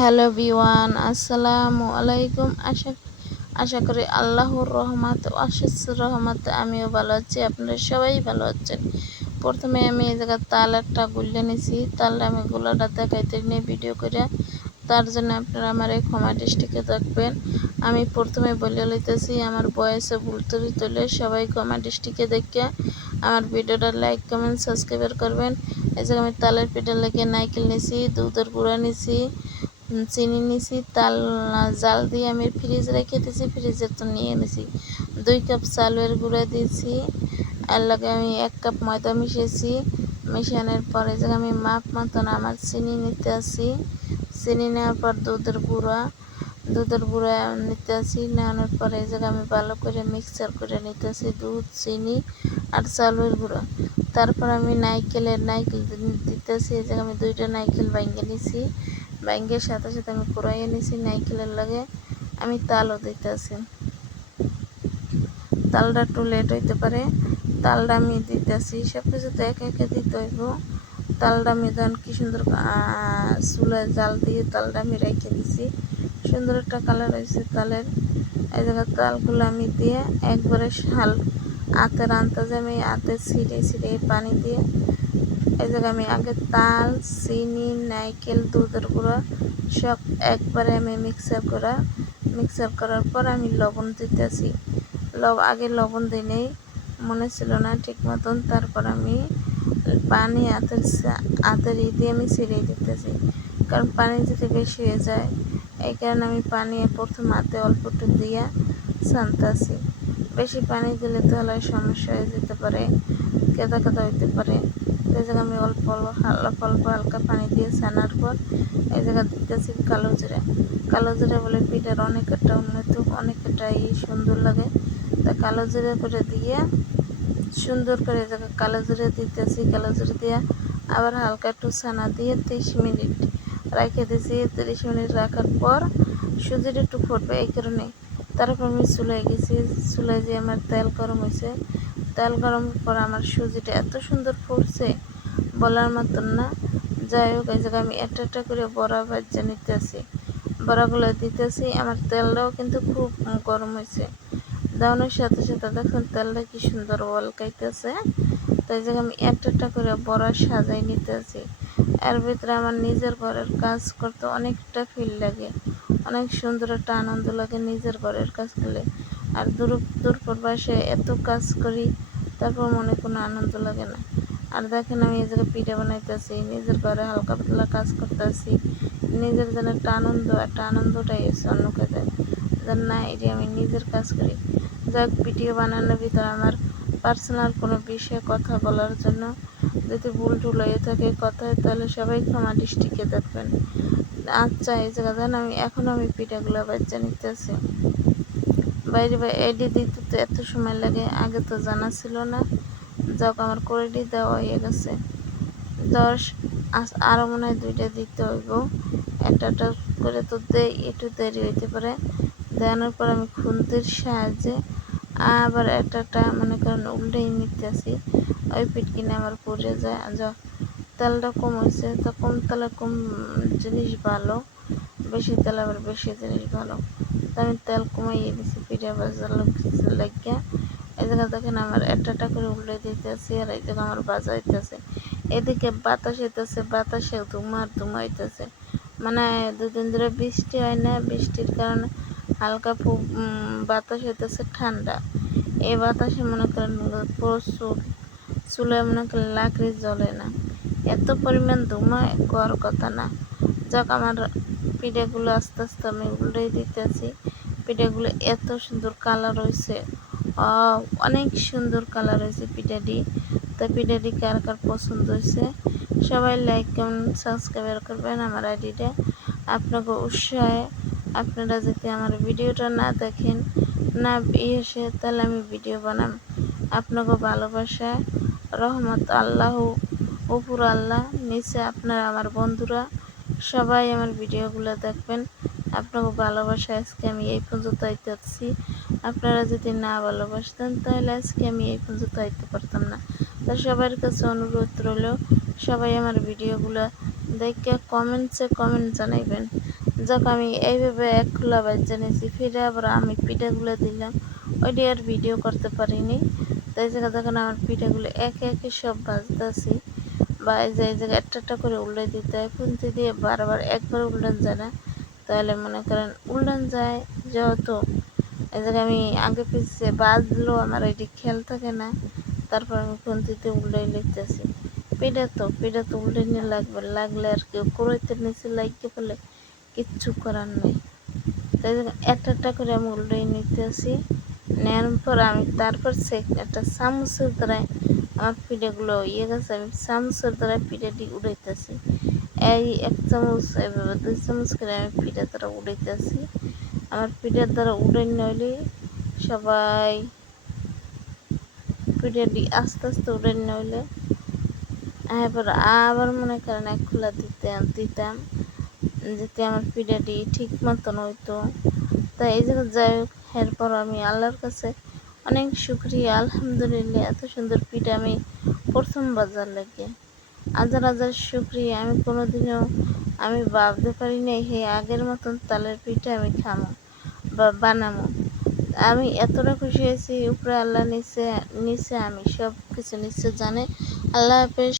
Hello everyone, আসসালামু আলাইকুম। আশা করি আল্লাহর রহমত অশেষ রহমতে আমিও ভালো আছি, আপনারা সবাই ভালো আছেন। প্রথমে আমি এই জায়গায় তাল একটা গুলে নিছি, তালটা আমি গুলাটা দেখাইতে নিয়ে ভিডিও করে, তার জন্য আপনারা আমার এই ক্ষমা দৃষ্টিকে দেখবেন। আমি প্রথমে বলে লইতেছি, আমার বয়সে ভুল ত্রুটি তুলে সবাই ক্ষমা দৃষ্টিকে দেখে আমার ভিডিওটা লাইক কমেন্ট সাবস্ক্রাইব করবেন। এই জায়গায় আমি তালের পিঠা লেগে নারকেল নিছি, দুধের গুঁড়া নিছি, চিনি নিছি, তাল জাল দিয়ে আমি ফ্রিজে রেখে দিয়েছি, ফ্রিজের তো নিয়ে নিছি। 2 কাপ চালের গুঁড়া দিয়েছি, আর লগে আমি 1 কাপ ময়দা মিশিয়েছি। মিশানোর পরে যে আমি মাপ মতন আমার চিনি নিতে আসি, চিনি নেওয়ার পর দুধের গুঁড়া নিতে আসি। নেওয়ানোর পরে এই জায়গায় আমি ভালো করে মিক্সচার করে নিতে আসি দুধ, চিনি আর চালের গুঁড়া। তারপর আমি নারকেল দিতে আসি। এই জায়গায় আমি 2টা নারকেল ভেঙে নিছি, ভেঙে সাথে সাথে আমি কুড়াইয়ে নিছি। নারকেলের লাগে আমি তালও দিতে আসি। তালটা একটু লেট হইতে পারে, তালটা আমি দিতে আসি। সব কিছু তো একে একে দিতে হইব। তালটা আমি যখন কি সুন্দর চুলায় জাল দিয়ে তালটা আমি রেখে দিছি, সুন্দর একটা কালার হয়েছে তালের। এই জায়গায় তালগুলো আমি দিয়ে একবারে হাতের আন্দাজে আমি হাতে ছিঁড়ে পানি দিয়ে এই জায়গায় আমি আগে তাল, চিনি, নারকেল, দুধের গুঁড়া সব একবারে আমি মিক্সার করার পর আমি লবণ দিতেছি। আগে লবণ দিই নেই, মনে ছিল না ঠিক মতন। তারপর আমি পানি হাতের দিয়ে আমি ছিঁড়ে দিতেছি, কারণ পানি যদি বেশি হয়ে যায়, এই কারণে আমি পানি প্রথম হাতে অল্প একটু দিয়ে ছানতেছি। বেশি পানি দিলে তো হলে সমস্যা হয়ে যেতে পারে, কেদা কেদা হইতে পারে। এই জায়গায় আমি অল্প হালকা পানি দিয়ে ছানার পর এই জায়গায় দিতেছি কালো জিরা বলে পিঠার অনেক একটা উন্নত, অনেক একটা সুন্দর লাগে। তা কালো জিরা করে দিয়ে সুন্দর করে এই জায়গায় কালো জিরা দিতেছি। কালো জিরা দিয়ে আবার হালকা একটু ছানা দিয়ে 30 মিনিট রেখে দিয়েছি। 30 মিনিট রাখার পর সুজিটা একটু ফুটবে, এই কারণে। তারপর আমি চুলায় গেছি, চুলায় যে আমার তেল গরম হয়েছে, তেল গরম পর আমার সুজিটা এত সুন্দর ফুটছে বলার মতন না। যাই হোক, এই জায়গায় আমি একটা করে বড়া ভাজা নিতেছি, বড়াগুলো দিতেছি। আমার তেলটাও কিন্তু খুব গরম হয়েছে, দেওয়ানোর সাথে সাথে দেখুন তেলটা কি সুন্দর ওয়ালকাইতেছে। তো এই জায়গায় আমি একটা করে বড়া সাজাই নিতেছি। এর ভিতরে আমার নিজের ঘরের কাজ করতে অনেকটা ফিল লাগে, অনেক সুন্দর একটা আনন্দ লাগে নিজের ঘরের কাজ করলে। আর দূর প্রবাসে এত কাজ করি, তারপর মনে কোনো আনন্দ লাগে না। আর দেখেন আমি এই জায়গায় পিঠা বানাইতেছি, নিজের ঘরে হালকা পাতলা কাজ করতেছি, নিজের যেন একটা আনন্দটাই এসে অন্য কাজে যেন না, এটি আমি নিজের কাজ করি। যাক, ভিডিও বানানোর ভিতরে আমার পার্সোনাল কোনো বিষয়ে কথা বলার জন্য যদি ভুল টুল হয়ে থাকে কথায়, তাহলে সবাই ক্ষমা দৃষ্টিকে দেখবেন। আচ্ছা, এই জায়গায় আমি পিঠাগুলো বাচ্চা নিতেছি। বাইরে এডি দিতে তো এত সময় লাগে, আগে তো জানা ছিল না। যাক, আমার কোরেডি দেওয়া হয়ে গেছে 10, আরও মনে হয় 2টা দিতে হইব। একটা করে তো একটু দেরি হইতে পারে। দেওয়ানোর পর আমি খুন্তির সাহায্যে আবার একটা মনে করেন উল্টেই নিতেছি, ওই পিঠ কিনে আমার পড়ে যায়। তেলটা কম হয়েছে, তো কম তেলে কম জিনিস ভালো, বেশি তেল আবার বেশি জিনিস ভালো। তো আমি তেল কমাইয়ে দিছি পিঠা ভাজার লাগিয়া। এই জায়গায় দেখেন আমার একটা করে উল্টে দিতেছি, আর এই জায়গায় আমার ভাজা হইতেছে। এদিকে বাতাস হইতেছে, বাতাসে ধুমা হইতেছে। মানে 2 দিন ধরে বৃষ্টি হয় না, বৃষ্টির কারণে হালকা বাতাস হইতেছে ঠান্ডা। এই বাতাসে মনে করেন প্রচুর চুলায় মনে করেন লাকড়ি জ্বলে না, এত পরিমাণ ধুমা করার কথা না। যাক, আমার পিঠাগুলো আস্তে আস্তে আমি উল্টেই দিতেছি। পিঠাগুলো এত সুন্দর কালার হয়েছে, অনেক সুন্দর কালার হয়েছে পিঠাটি। তো পিঠাটি কার কার পছন্দ হয়েছে সবাই লাইক কমেন্ট সাবস্ক্রাইব করবেন আমার আইডিটা। আপনাকে উৎসাহে আপনারা যদি আমার ভিডিওটা না দেখেন না এসে, তাহলে আমি ভিডিও বানাম আপনাকে ভালোবাসায়। রহমত আল্লাহ উপর আল্লাহ, নিচে আপনারা আমার বন্ধুরা সবাই আমার ভিডিওগুলো দেখবেন। আপনাকে ভালোবাসায় আজকে আমি এই পর্যন্ত আইতে পারছি। আপনারা যদি না ভালোবাসতেন তাহলে আজকে আমি এই পর্যন্ত আইতে পারতাম না। তো সবার কাছে অনুরোধ রইল, সবাই আমার ভিডিওগুলো দেখে কমেন্ট জানাইবেন। যাক আমি এইভাবে এক খোলা বাজ্যা নিয়েছি, ফিরে আবার আমি পিঠাগুলো দিলাম, ওইটি আর ভিডিও করতে পারিনি। তো এই জায়গায় দেখেন আমার পিঠাগুলো একে একে সব ভাজতেছি, বা এই জায়গায় একটা করে উল্টে দিতে হয়, খুন্তি দিয়ে বারবার একবার উল্টান যায় না, তাহলে মনে করেন উল্টান যায় যেহেতু এই জায়গায় আমি আগে পিছিয়ে বাজলেও আমার এটি খেয়াল থাকে না, তারপর আমি খুন্তিতে উল্টাই লিখতেছি। পিঠা তো উল্টে নিয়ে লাগলে আর কেউ কুড়াইতে নিচে লাগিয়ে ফেলে, কিচ্ছু করার নেই। তাই একটা করে আমি উল্টে নিতেছি, নেওয়ার পর আমি তারপর একটা চামচের দ্বারাই আমার পিঠাগুলো গেছে, আমি চামচের দ্বারা পিঠাটি উড়াইতেছি। এই এক চামচ এভাবে 2 চামচ করে আমি পিঠা দ্বারা উড়াইতেছি। আমার পিঠার দ্বারা উড়ে নইলে সবাই পিঠাটি আস্তে আস্তে উড়ে নইলে এরপর আবার মনে করেন এক খোলা দিতাম যাতে আমার পিঠাটি ঠিক মতন হইতো। তাই এই জায়গায় যাই হোক, এরপর আমি আল্লাহর কাছে অনেক শুকরিয়া, আলহামদুলিল্লাহ, এত সুন্দর পিঠা আমি প্রথম বাজার লাগে হাজার হাজার শুকরিয়া। আমি কোনোদিনও আমি ভাবতে পারি নাই হে আগের মতন তালের পিঠা আমি খামো বা বানামো। আমি এতটা খুশি হয়েছি, উপরে আল্লাহ নিচে আমি সব কিছু নিচে জানে। আল্লাহ হাফেজ।